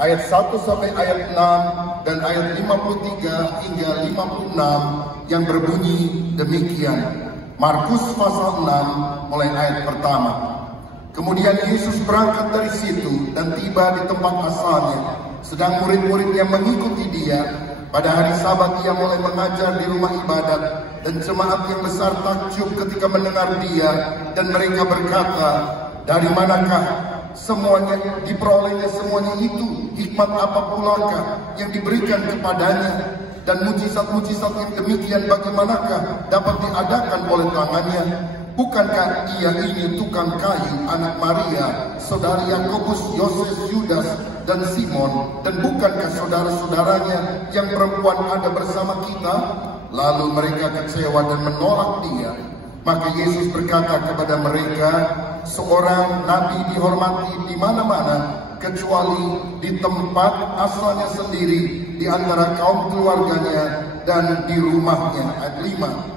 ayat 1 sampai ayat 6 dan ayat 53 hingga 56 yang berbunyi demikian. Markus pasal 6 mulai ayat pertama. Kemudian Yesus berangkat dari situ dan tiba di tempat asalnya. Sedang murid-muridnya mengikuti dia. Pada hari Sabat ia mulai mengajar di rumah ibadat, dan jemaat yang besar takjub ketika mendengar dia, dan mereka berkata, dari manakah semuanya diperolehnya semuanya itu? Hikmat apa pulakah yang diberikan kepadanya? Dan mujizat-mujizat yang demikian bagaimanakah dapat diadakan oleh tangannya? Bukankah ia ini tukang kayu, anak Maria, saudari Yakobus, Yoses, Yudas, dan Simon? Dan bukankah saudara-saudaranya yang perempuan ada bersama kita? Lalu mereka kecewa dan menolak dia. Maka Yesus berkata kepada mereka, seorang nabi dihormati di mana-mana, kecuali di tempat asalnya sendiri, di antara kaum keluarganya dan di rumahnya. Ayat 5.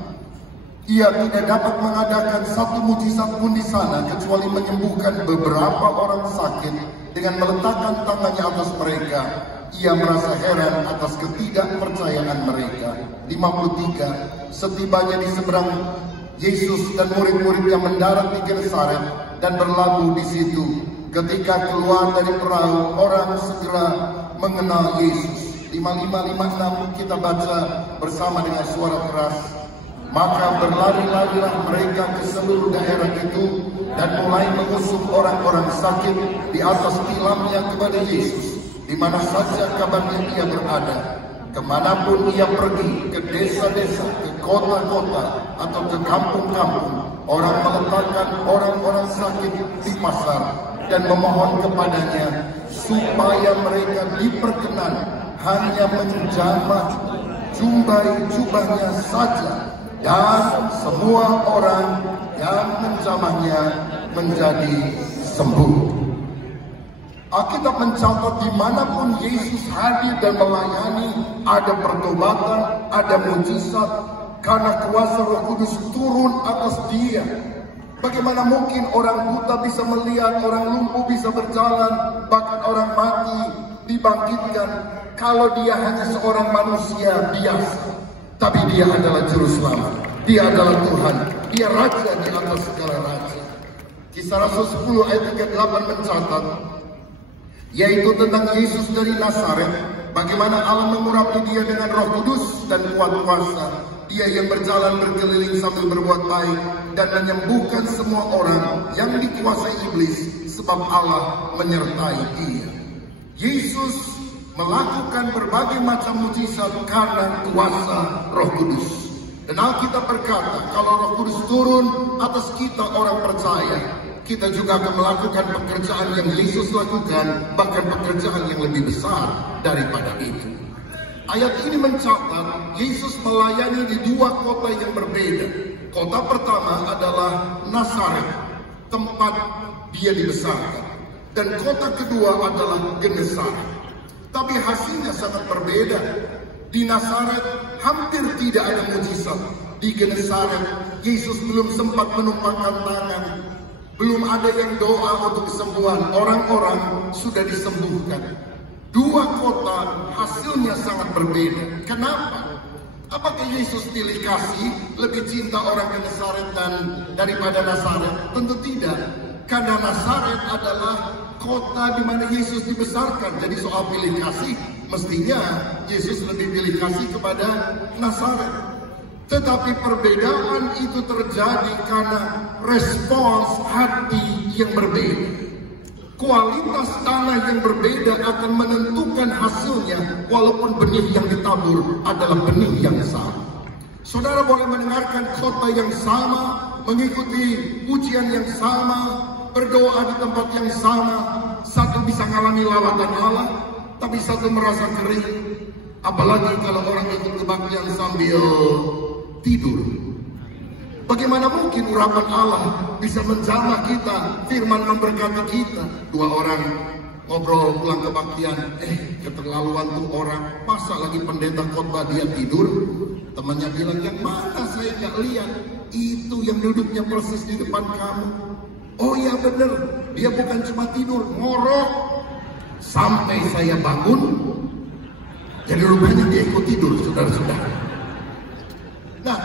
Ia tidak dapat mengadakan satu mujizat pun di sana, kecuali menyembuhkan beberapa orang sakit dengan meletakkan tangannya atas mereka. Ia merasa heran atas ketidakpercayaan mereka. 53. Setibanya di seberang, Yesus dan murid-muridnya mendarat di Genesaret dan berlabuh di situ. Ketika keluar dari perahu, orang segera mengenal Yesus. 5556 kita baca bersama dengan suara keras. Maka berlari-larilah mereka ke seluruh daerah itu dan mulai mengusung orang-orang sakit di atas tilamnya kepada Yesus, di mana saja kabarnya ia berada. Kemanapun ia pergi, ke desa-desa, ke kota-kota, atau ke kampung-kampung, orang meletakkan orang-orang sakit di pasar dan memohon kepadanya supaya mereka diperkenan hanya menjamah jubah-jubahnya saja, dan semua orang yang menjamahnya menjadi sembuh. Alkitab mencatat dimanapun Yesus hadir dan melayani, ada pertobatan, ada mujizat, karena kuasa Roh Kudus turun atas dia. Bagaimana mungkin orang buta bisa melihat, orang lumpuh bisa berjalan, bahkan orang mati dibangkitkan, kalau dia hanya seorang manusia biasa? Tapi dia adalah juru selamat, dia adalah Tuhan, dia raja di atas segala raja. Kisah Rasul 10 ayat 38 mencatat, yaitu tentang Yesus dari Nazaret, bagaimana Allah mengurapi dia dengan Roh Kudus dan kuat kuasa. Dia yang berjalan berkeliling sambil berbuat baik dan menyembuhkan semua orang yang dikuasai iblis, sebab Allah menyertai dia. Yesus melakukan berbagai macam mujizat karena kuasa Roh Kudus. Dan Alkitab berkata, kalau Roh Kudus turun atas kita orang percaya, kita juga akan melakukan pekerjaan yang Yesus lakukan, bahkan pekerjaan yang lebih besar daripada itu. Ayat ini mencatat Yesus melayani di dua kota yang berbeda. Kota pertama adalah Nazaret, tempat dia dibesarkan, dan kota kedua adalah Genesaret. Tapi hasilnya sangat berbeda. Di Nazaret hampir tidak ada mujizat. Di Genesaret Yesus belum sempat menumpahkan tangan, belum ada yang doa untuk kesembuhan. Orang-orang sudah disembuhkan. Dua kota hasilnya sangat berbeda. Kenapa? Apakah Yesus pilih kasih, lebih cinta orang Genesaret daripada Nazaret? Tentu tidak. Karena Nazaret adalah kota di mana Yesus dibesarkan. Jadi soal pilih kasih, mestinya Yesus lebih pilih kasih kepada Nazaret. Tetapi perbedaan itu terjadi karena respons hati yang berbeda. Kualitas tanah yang berbeda akan menentukan hasilnya, walaupun benih yang ditabur adalah benih yang sama. Saudara boleh mendengarkan kota yang sama, mengikuti pujian yang sama, berdoa di tempat yang sama. Satu bisa mengalami lawatan Allah, tapi satu merasa kering. Apalagi kalau orang ikut kebaktian sambil tidur. Bagaimana mungkin urapan Allah bisa menjamah kita, firman memberkati kita? Dua orang ngobrol pulang kebaktian, keterlaluan tuh orang, masa lagi pendeta khotbah dia tidur? Temannya bilang, yang mana saya nggak lihat, itu yang duduknya persis di depan kamu. Oh ya bener, dia bukan cuma tidur, ngorok. sampai saya bangun. Jadi rupanya dia ikut tidur, saudara-saudara. Nah,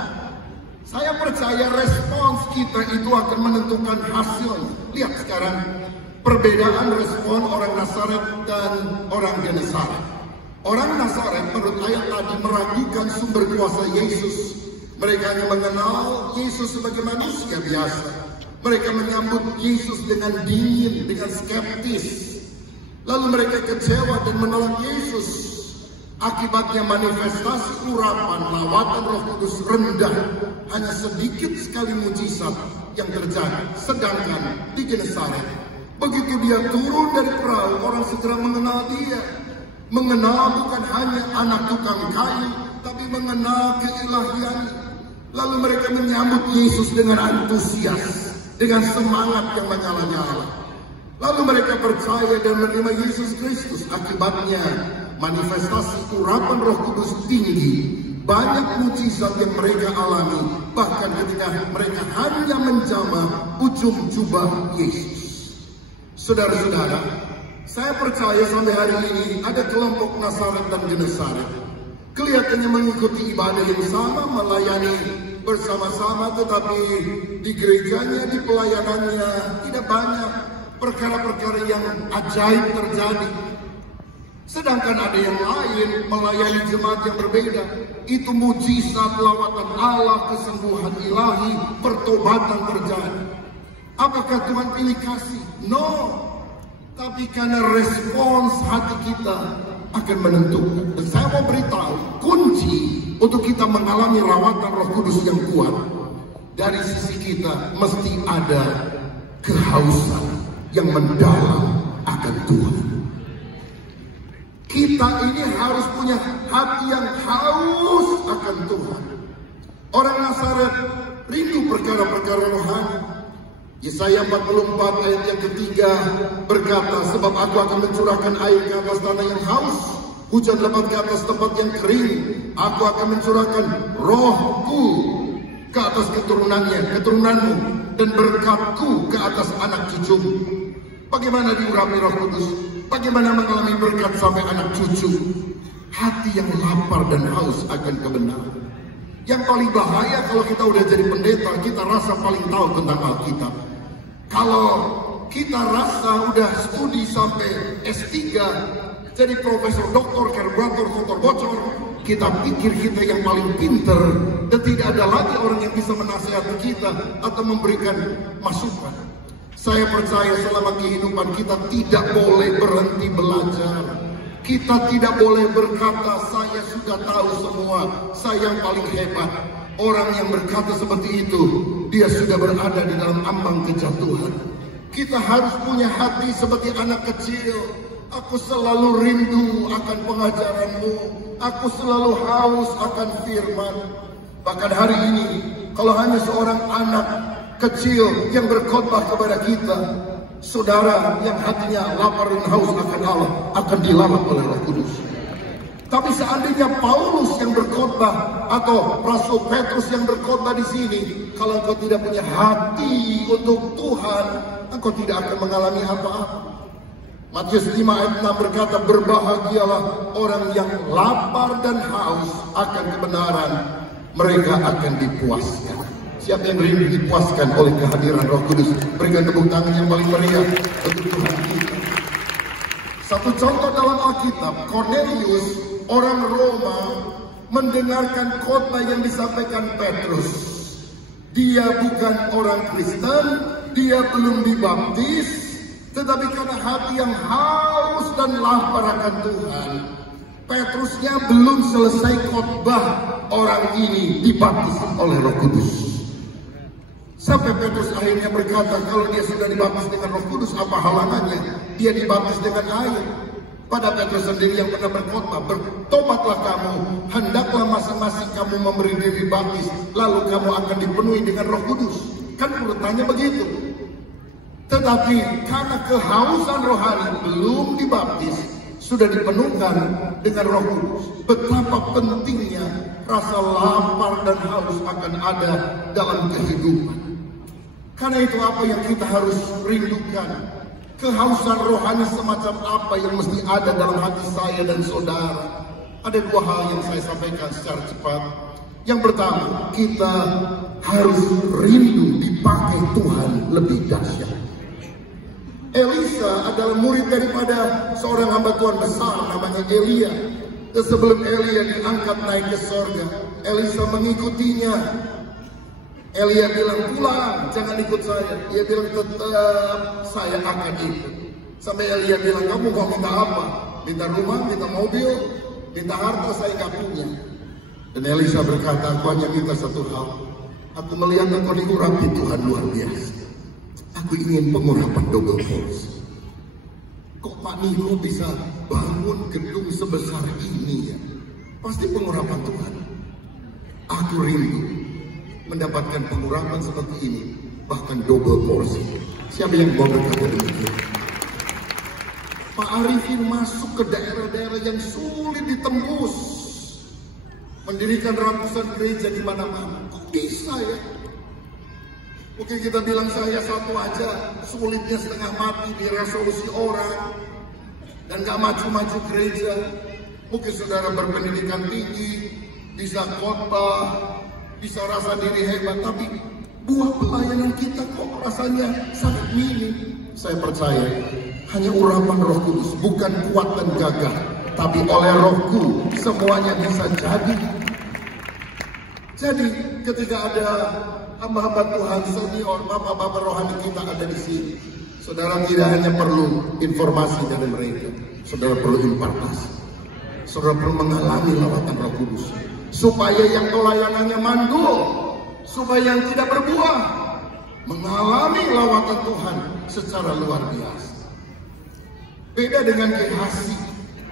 saya percaya respons kita itu akan menentukan hasilnya. Lihat sekarang perbedaan respon orang Nazaret dan orang Genesaret. Orang Nazaret menurut ayat tadi meragukan sumber kuasa Yesus. Mereka hanya mengenal Yesus sebagai manusia biasa. Mereka menyambut Yesus dengan dingin, dengan skeptis. Lalu mereka kecewa dan menolak Yesus. Akibatnya manifestasi urapan lawatan Roh Kudus rendah. Hanya sedikit sekali mujizat yang terjadi. Sedangkan di Genesaret, begitu dia turun dari perahu, orang segera mengenal dia. Mengenal bukan hanya anak tukang kayu, tapi mengenal keilahiannya. Lalu mereka menyambut Yesus dengan antusias, dengan semangat yang menyala-nyala. Lalu mereka percaya dan menerima Yesus Kristus. Akibatnya manifestasi urapan Roh Kudus tinggi. Banyak mujizat yang mereka alami, bahkan ketika mereka hanya menjamah ujung jubah Yesus. Saudara-saudara, saya percaya sampai hari ini ada kelompok Nazaret dan Genesaret. Kelihatannya mengikuti ibadah yang sama, melayani bersama-sama, tetapi di gerejanya, di pelayanannya tidak banyak perkara-perkara yang ajaib terjadi. Sedangkan ada yang lain melayani jemaat yang berbeda. Itu mujizat, lawatan Allah, kesembuhan ilahi, pertobatan terjadi. Apakah Tuhan pilih kasih? No. Tapi karena respons hati kita akan menentukan. Dan saya mau beritahu, kunci untuk kita mengalami lawatan Roh Kudus yang kuat, dari sisi kita mesti ada kehausan yang mendalam akan Tuhan. Kita ini harus punya hati yang haus akan Tuhan. Orang Nazaret rindu perkara-perkara rohani. Yesaya 44 ayat yang ketiga berkata, sebab aku akan mencurahkan air ke atas tanah yang haus, hujan lebat ke atas tempat yang kering. Aku akan mencurahkan rohku ke atas keturunanmu, dan berkatku ke atas anak cucumu. Bagaimana diurapi Roh Kudus? Bagaimana mengalami berkat sampai anak cucu? Hati yang lapar dan haus akan kebenaran. Yang paling bahaya kalau kita udah jadi pendeta, kita rasa paling tahu tentang Alkitab. Kalau kita rasa udah studi sampai S3, jadi profesor, doktor, karburator, motor bocor, kita pikir kita yang paling pinter, dan tidak ada lagi orang yang bisa menasihati kita atau memberikan masukan. Saya percaya selama kehidupan kita tidak boleh berhenti belajar. Kita tidak boleh berkata, saya sudah tahu semua, saya yang paling hebat. Orang yang berkata seperti itu, dia sudah berada di dalam ambang kejatuhan. Kita harus punya hati seperti anak kecil. Aku selalu rindu akan pengajaranmu. Aku selalu haus akan firman. Bahkan hari ini, kalau hanya seorang anak kecil yang berkhotbah kepada kita, saudara yang hatinya lapar dan haus akan Allah akan dilawat oleh Roh Kudus. Tapi seandainya Paulus yang berkhotbah atau Rasul Petrus yang berkhotbah di sini, kalau engkau tidak punya hati untuk Tuhan, engkau tidak akan mengalami apa-apa. Matius 5 ayat 6 berkata, berbahagialah orang yang lapar dan haus akan kebenaran, mereka akan dipuaskan. Siapa yang rindu dipuaskan oleh kehadiran Roh Kudus? Berikan tepuk tangan yang paling meriah untuk Tuhan kita. Satu contoh dalam Alkitab, Cornelius, orang Roma, mendengarkan khotbah yang disampaikan Petrus. Dia bukan orang Kristen, dia belum dibaptis, tetapi karena hati yang haus dan lapar akan Tuhan, Petrusnya belum selesai khotbah, orang ini dibaptis oleh Roh Kudus. Sampai Petrus akhirnya berkata, kalau dia sudah dibaptis dengan Roh Kudus, apa halangannya dia dibaptis dengan air? Pada Petrus sendiri yang pernah berkhotbah, bertobatlah kamu, hendaklah masing-masing kamu memberi diri baptis, lalu kamu akan dipenuhi dengan Roh Kudus. Kan urutannya begitu. Tetapi karena kehausan rohani belum dibaptis, sudah dipenuhkan dengan Roh Kudus. Betapa pentingnya rasa lapar dan haus akan ada dalam kehidupan. Karena itu apa yang kita harus rindukan? kehausan rohani semacam apa yang mesti ada dalam hati saya dan saudara. Ada dua hal yang saya sampaikan secara cepat. Yang pertama, kita harus rindu dipakai Tuhan lebih dahsyat. Elisa adalah murid daripada seorang hamba Tuhan besar namanya Elia. Dan sebelum Elia diangkat naik ke surga, Elisa mengikutinya. Elia bilang, pulang, jangan ikut saya. Dia bilang, tetap saya akan ikut. Sampai Elia bilang, kamu mau minta apa? Minta rumah, minta mobil, minta harta, saya gak punya. Dan Elisa berkata, aku hanya minta satu hal. Aku melihat engkau diurapi Tuhan luar biasa. Aku ingin pengurapan double force. Kok Pak Nino bisa bangun gedung sebesar ini ya? Pasti pengurapan Tuhan. Aku rindu mendapatkan pengurapan seperti ini, bahkan double porsi. Siapa yang mau berkata demikian? Pak Arifin masuk ke daerah-daerah yang sulit ditembus, mendirikan ratusan gereja di mana-mana. Kok bisa ya? Mungkin kita bilang saya satu aja, sulitnya setengah mati di resolusi orang dan gak maju-maju gereja. Mungkin saudara berpendidikan tinggi, bisa khotbah, bisa rasa diri hebat, tapi buah pelayanan kita kok rasanya sangat minim. Saya percaya hanya urapan Roh Kudus, bukan kuat dan gagah, tapi oleh Rohku semuanya bisa jadi. Jadi ketika ada hamba-hamba Tuhan senior, bapak-bapak rohani kita ada di sini, saudara tidak hanya perlu informasi dari mereka, saudara perlu impartasi, saudara perlu mengalami lawatan Roh Kudus, supaya yang pelayanannya mandul, supaya yang tidak berbuah, mengalami lawatan Tuhan secara luar biasa. Beda dengan Gehazi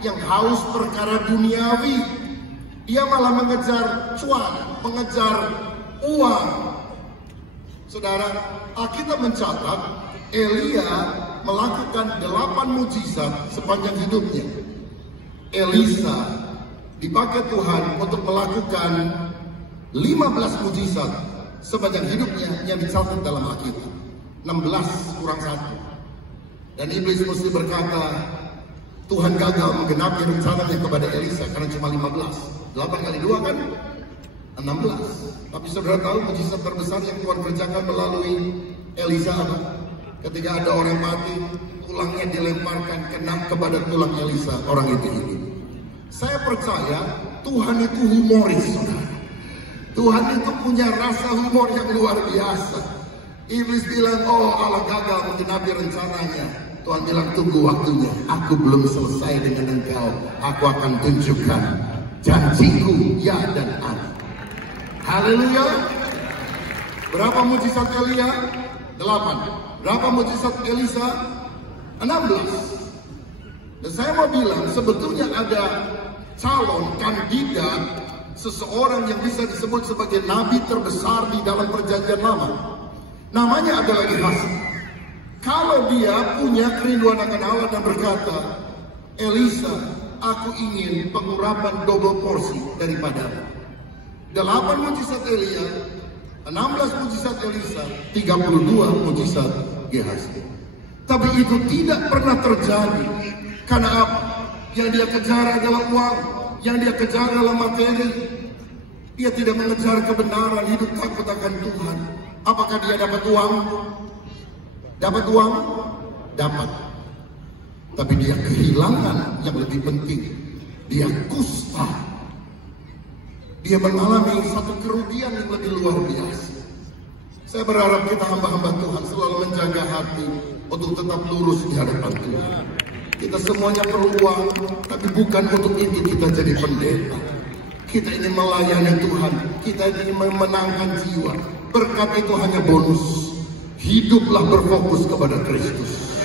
yang haus perkara duniawi, dia malah mengejar cuan, mengejar uang. Saudara, Alkitab mencatat Elia melakukan 8 mujizat sepanjang hidupnya. Elisa dipakai Tuhan untuk melakukan 15 mujizat sepanjang hidupnya yang dicatat dalam Alkitab. 16 kurang 1. Dan iblis mesti berkata, Tuhan gagal menggenapi rencananya kepada Elisa karena cuma 15. 8 kali 2 kan 16. Tapi saudara tahu mujizat terbesar yang Tuhan kerjakan melalui Elisa apa? Ketika ada orang mati, tulangnya dilemparkan kena kepada tulang Elisa, orang itu hidup. Saya percaya Tuhan itu humoris, saudara. Tuhan itu punya rasa humor yang luar biasa. Iblis bilang, oh Allah gagal menggenapi rencananya. Tuhan bilang, tunggu waktunya, aku belum selesai dengan engkau. Aku akan tunjukkan janjiku ya dan amin. Haleluya. Berapa mujizat Elia? 8. Berapa mujizat Elisa? 16. Dan saya mau bilang, sebetulnya ada calon kandidat seseorang yang bisa disebut sebagai nabi terbesar di dalam perjanjian lama. Namanya adalah Gehazi. Kalau dia punya kerinduan akan Allah dan berkata, Elisa, aku ingin pengurapan double porsi daripadamu. 8 mujizat Elia, 16 mujizat Elisa, 32 mujizat Gehazi. Tapi itu tidak pernah terjadi. Karena apa? Yang dia kejar adalah uang, yang dia kejar adalah materi. Dia tidak mengejar kebenaran, hidup takut akan Tuhan. Apakah dia dapat uang? Dapat uang? Dapat. Tapi dia kehilangan yang lebih penting. Dia kusta. Dia mengalami satu kerugian yang lebih luar biasa. Saya berharap kita hamba-hamba Tuhan selalu menjaga hati untuk tetap lurus di hadapan Tuhan. Kita semuanya perlu uang, tapi bukan untuk itu kita jadi pendeta. Kita ingin melayani Tuhan, kita ingin memenangkan jiwa. Berkat itu hanya bonus. Hiduplah berfokus kepada Kristus.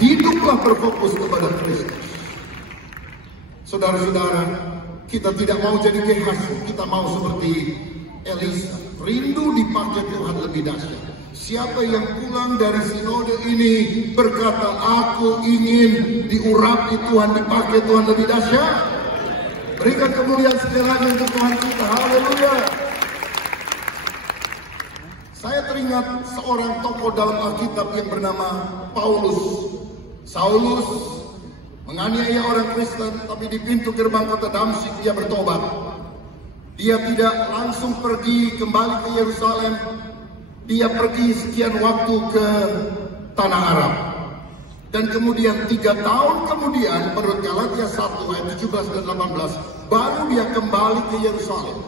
Hiduplah berfokus kepada Kristus. Saudara-saudara, kita tidak mau jadi Gehazi, kita mau seperti Elisa, rindu dipakai Tuhan lebih dahsyat. Siapa yang pulang dari sinode ini berkata, aku ingin diurapi Tuhan, dipakai Tuhan lebih dahsyat? Berikan kemuliaan sekali lagi untuk Tuhan kita. Haleluya. Saya teringat seorang tokoh dalam Alkitab yang bernama Paulus. Saulus menganiaya orang Kristen, tapi di pintu gerbang kota Damsyik dia bertobat. Dia tidak langsung pergi kembali ke Yerusalem. Dia pergi sekian waktu ke tanah Arab. Dan kemudian 3 tahun kemudian, menurut Galatia 1 ayat 17 dan 18, baru dia kembali ke Yerusalem.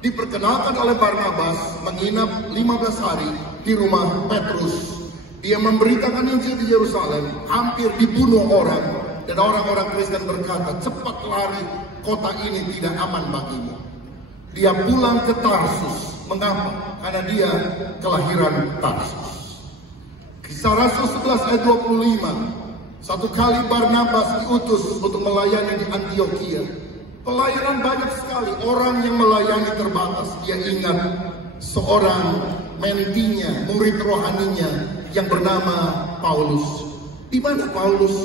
Diperkenalkan oleh Barnabas menginap 15 hari di rumah Petrus. Dia memberitakan Injil di Yerusalem, hampir dibunuh orang. Dan orang-orang Kristen berkata, cepat lari, kota ini tidak aman bagimu. Dia pulang ke Tarsus. Mengapa? Karena dia kelahiran Tarsus. Kisah Rasul 11 ayat 25. Satu kali Barnabas diutus untuk melayani di Antioquia. Pelayanan banyak sekali, orang yang melayani terbatas. Dia ingat seorang mentinya, murid rohaninya yang bernama Paulus. Di mana Paulus?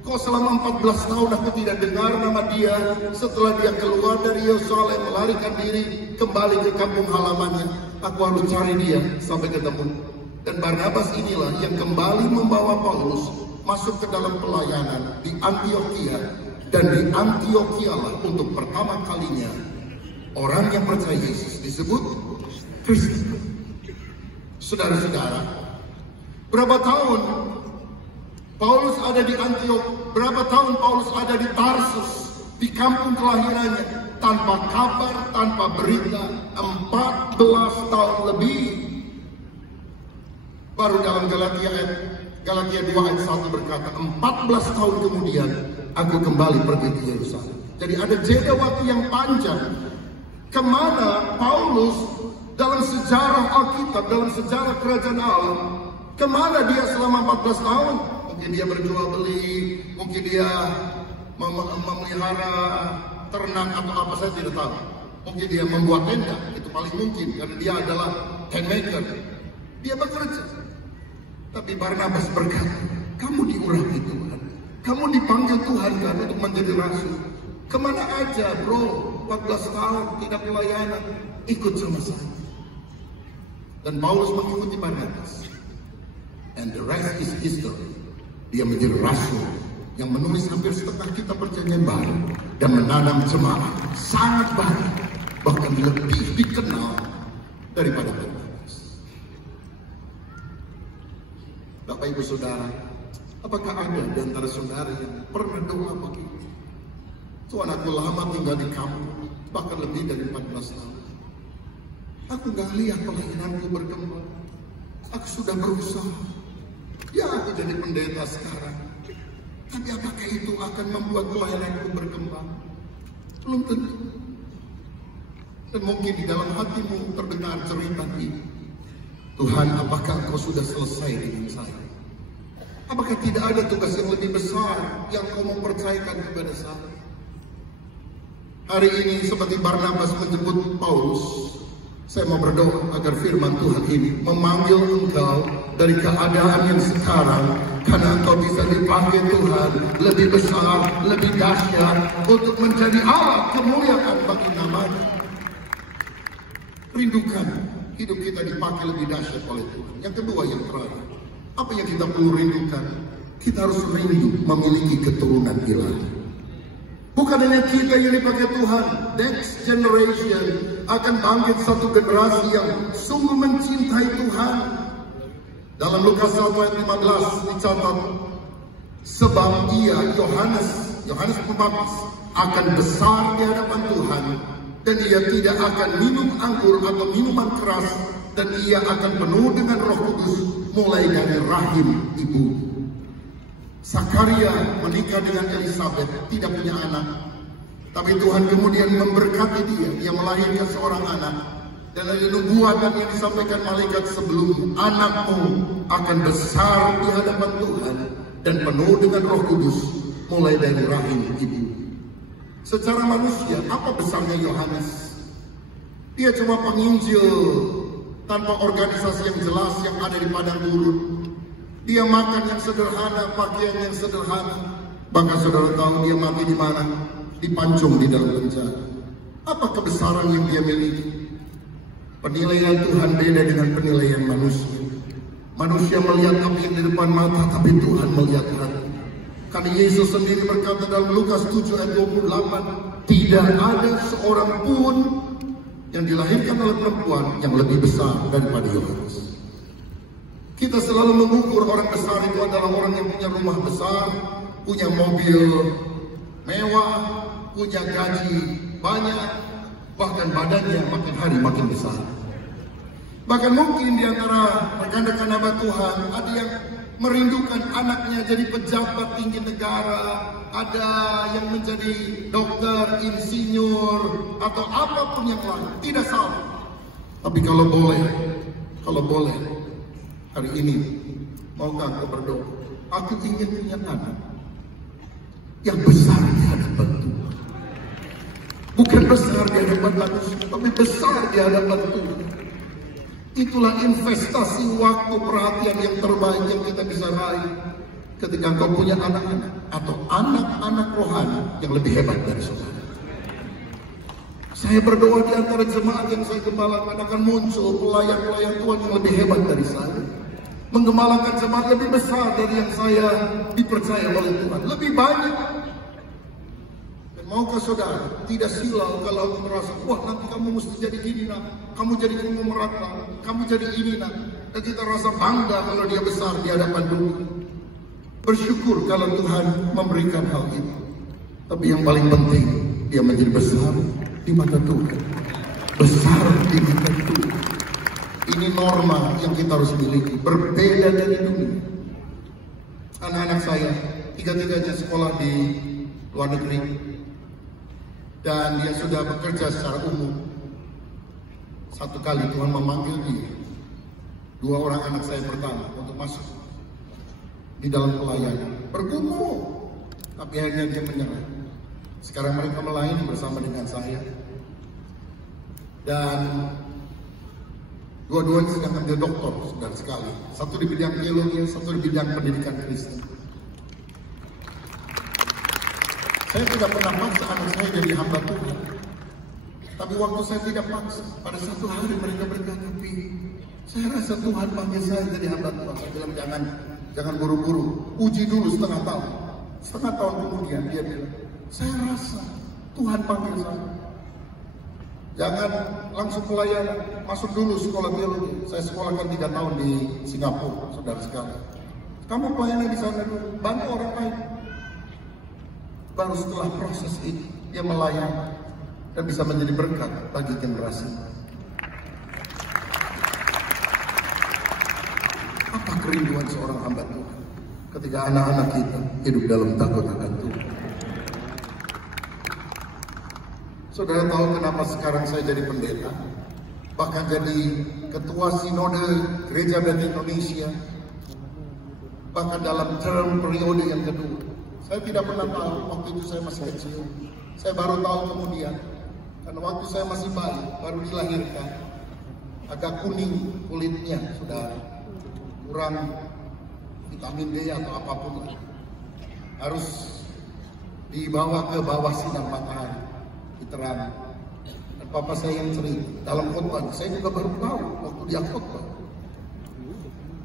Kok selama 14 tahun aku tidak dengar nama dia. Setelah dia keluar dari Yerusalem, melarikan diri kembali ke kampung halamannya. Aku harus cari dia sampai ketemu. Dan Barnabas inilah yang kembali membawa Paulus masuk ke dalam pelayanan di Antioquia. Dan di Antioquia lah untuk pertama kalinya orang yang percaya Yesus disebut Kristen. Saudara-saudara, berapa tahun Paulus ada di Antioquia? Berapa tahun Paulus ada di Tarsus, di kampung kelahirannya, tanpa kabar, tanpa berita? 14 tahun lebih. Baru dalam Galatia 2 ayat 1 berkata, 14 tahun kemudian aku kembali pergi ke Yerusalem. Jadi ada jeda waktu yang panjang. Kemana Paulus dalam sejarah Alkitab, dalam sejarah kerajaan Allah, kemana dia selama 14 tahun? Mungkin dia berjual beli, mungkin dia memelihara ternak atau apa, saya tidak tahu. Mungkin dia membuat tenda, itu paling mungkin karena dia adalah handmaker. Dia bekerja. Tapi Barnabas berkata, kamu diurapi Tuhan, kamu dipanggil Tuhan kan untuk menjadi rasul. Kemana aja bro, 14 tahun tidak pelayanan, ikut sama saya. Dan Paulus mengikuti Barnabas. And the rest is history. Dia menjadi rasul yang menulis hampir setengah kitab perjanjian baru dan menanam jemaat sangat banyak, bahkan lebih dikenal daripada Barnabas. Bapak Ibu Saudara, apakah ada di antara saudara yang pernah doa begini? Tuhan, aku lama tinggal di kampung, bahkan lebih dari 14 tahun. Aku gak lihat pelayananku berkembang. Aku sudah berusaha. Ya, aku jadi pendeta sekarang. Tapi apakah itu akan membuat pelayananku berkembang? Belum tentu. Dan mungkin di dalam hatimu terdengar cerita ini. Tuhan, apakah Engkau sudah selesai dengan saya? Apakah tidak ada tugas yang lebih besar yang Kau mempercayakan kepada saya? Hari ini seperti Barnabas menjemput Paulus, saya mau berdoa agar firman Tuhan ini memanggil engkau dari keadaan yang sekarang, karena engkau bisa dipanggil Tuhan lebih besar, lebih dahsyat untuk menjadi alat kemuliaan bagi nama-Nya. Rindukan hidup kita dipakai lebih dahsyat oleh Tuhan. Yang kedua, yang terakhir, apa yang kita perlu rindukan? Kita harus rindu memiliki keturunan ilahi. Bukan hanya kita yang dipakai Tuhan, next generation akan bangkit satu generasi yang sungguh mencintai Tuhan. Dalam Lukas 1 ayat 15 dicatat, sebab Yohanes Pembaptis akan besar di hadapan Tuhan, dan ia tidak akan minum anggur atau minuman keras, dan ia akan penuh dengan Roh Kudus mulai dari rahim ibu. Zakaria menikah dengan Elisabeth, tidak punya anak. Tapi Tuhan kemudian memberkati dia melahirkan seorang anak. Dan ada nubuatan yang disampaikan malaikat sebelum, anakmu akan besar di hadapan Tuhan dan penuh dengan Roh Kudus mulai dari rahim ibu. Secara manusia, apa besarnya Yohanes? Dia cuma penginjil tanpa organisasi yang jelas yang ada di padang gurun. Dia makan yang sederhana, pakaian yang sederhana. Bahkan saudara tahu dia mati di mana? Dipancung di dalam penjara. Apa kebesaran yang dia miliki? Penilaian Tuhan beda dengan penilaian manusia. Manusia melihat apa yang di depan mata, tapi Tuhan melihat hati. Karena Yesus sendiri berkata dalam Lukas 7 ayat 28, tidak ada seorang pun yang dilahirkan oleh perempuan yang lebih besar daripada Yohanes. Kita selalu mengukur orang besar itu adalah orang yang punya rumah besar, punya mobil mewah, punya gaji banyak, bahkan badannya makin hari makin besar. Bahkan mungkin di antara rekan-rekan hamba Tuhan ada yang merindukan anaknya jadi pejabat tinggi negara, ada yang menjadi dokter, insinyur, atau apapun yang lain. Tidak salah. Tapi kalau boleh, hari ini maukah engkau berdoa? Aku ingin punya anak yang besar di hadapan Tuhan. Bukan besar di hadapan manusia, tapi besar di hadapan Tuhan. Itulah investasi waktu perhatian yang terbaik yang kita bisa raih ketika engkau punya anak-anak atau anak-anak rohani yang lebih hebat dari saudara. Saya berdoa di antara jemaat yang saya gembalakan akan muncul pelayan-pelayan Tuhan yang lebih hebat dari saya, menggembalakan jemaat lebih besar dari yang saya dipercaya oleh Tuhan, lebih banyak. Dan maukah saudara tidak silau kalau merasa, wah nanti kamu mesti jadi gini nak, kamu jadi konglomerat nak, kamu jadi ini nak. Dan kita rasa bangga kalau dia besar di hadapan Tuhan. Bersyukur kalau Tuhan memberikan hal itu. Tapi yang paling penting, dia menjadi besar di mata Tuhan, besar di mata Tuhan. Ini norma yang kita harus miliki, berbeda dari dunia. Anak-anak saya, tiga-tiganya sekolah di luar negeri, dan dia sudah bekerja secara umum. Satu kali Tuhan memanggil dia, 2 orang anak saya pertama untuk masuk di dalam pelayanan, bergumul, tapi akhirnya dia menyerah. Sekarang mereka melayani bersama dengan saya, dan dua-duanya sedang ambil doktor, saudara sekali. Satu di bidang teologi, satu di bidang pendidikan Kristen. Saya tidak pernah paksa anak saya jadi hamba Tuhan. Tapi waktu saya tidak paksa, pada satu hari mereka berkata, "Pi, saya rasa Tuhan panggil saya jadi hamba Tuhan." Saya bilang, jangan buru-buru, uji dulu setengah tahun. Setengah tahun kemudian dia bilang, "Saya rasa Tuhan panggil saya." Jangan langsung pelayanan, masuk dulu sekolah teologi. Saya sekolahkan 3 tahun di Singapura, saudara sekali. Kamu pelayanan di sana dulu, bantu orang lain. Baru setelah proses ini, dia melayani dan bisa menjadi berkat bagi generasi. Apa kerinduan seorang hamba Tuhan ketika anak-anak kita hidup dalam takut akan Tuhan? Saudara tahu kenapa sekarang saya jadi pendeta, bahkan jadi ketua sinode Gereja Baptis Indonesia, bahkan dalam term periode yang kedua. Saya tidak pernah tahu, waktu itu saya masih kecil. Saya baru tahu kemudian, karena waktu saya masih bayi, baru dilahirkan, agak kuning kulitnya, saudara, kurang vitamin D atau apapun, harus dibawa ke bawah sinar matahari, diterang. Dan papa saya yang cerita dalam khotbah, saya juga baru tahu waktu dia khotbah.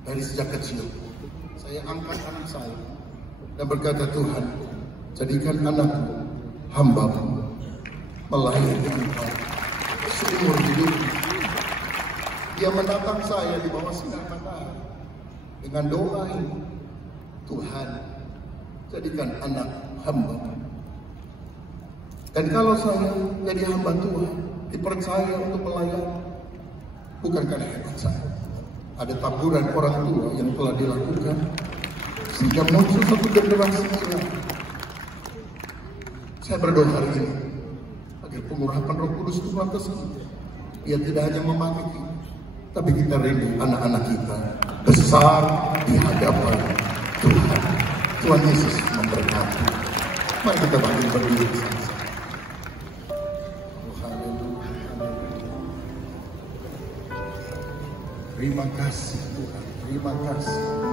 Dari sejak kecil, saya angkat anak saya dan berkata, "Tuhan, jadikan anakmu hamba-Mu, melahirkan engkau seumur hidup." Dia menatang saya di bawah sinar matahari dengan doa ini, "Tuhan, jadikan anak hamba." Dan kalau saya jadi hamba Tuhan, dipercaya untuk melayani, bukan karena hebat saya. Ada taburan orang tua yang telah dilakukan, sehingga muncul satu generasi yang saya berdoa hari ini agar pengurapan Roh Kudus itu atas kita. Ia tidak hanya memanggil kita, tapi kita rindu anak-anak kita besar di hadapan Tuhan. Tuhan Yesus memberkati. Mari kita berdiri bersama. Terima kasih Tuhan, terima kasih.